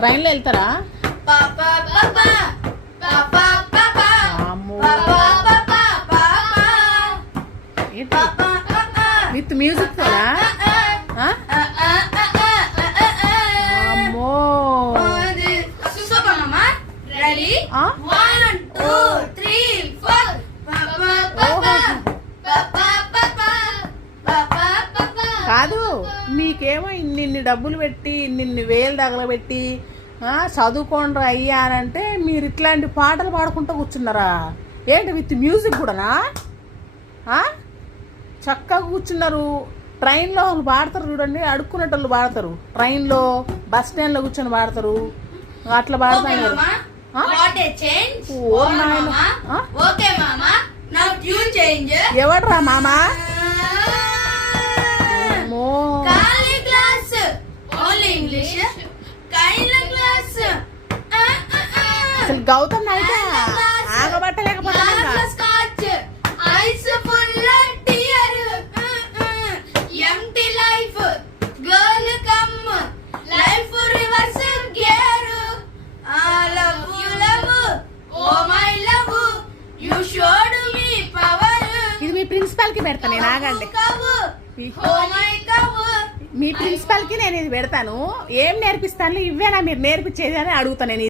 ట్రైన్లో వెళ్తారా? With music తోనా? అమ్మో కాదు, మీకేమో ఇన్ని డబ్బులు పెట్టి ఇన్ని వేలు తగలబెట్టి చదువుకోండి అయ్యానంటే మీరు ఇట్లాంటి పాటలు పాడుకుంటూ కూర్చున్నారా ఏంటి? విత్ మ్యూజిక్ కూడానా? చక్కగా కూర్చున్నారు. ట్రైన్లో వాళ్ళు పాడతారు చూడండి, అడుక్కునేటోళ్ళు పాడతారు. ట్రైన్లో బస్ స్టాండ్లో కూర్చొని పాడతారు, అట్లా పాడతారు. ఎవడ్రా మామా? అసలు గౌతమ్ అయితే ఆగబట్టలేకపోతే ఇది మీ ప్రిన్సిపాల్ కి పెడతా నేను. ఆగండి, మీ ప్రిన్సిపాల్ కి నేను ఇది పెడతాను. ఏం నేర్పిస్తాను? ఇవేనా మీరు నేర్పించేది అని అడుగుతాను నేను.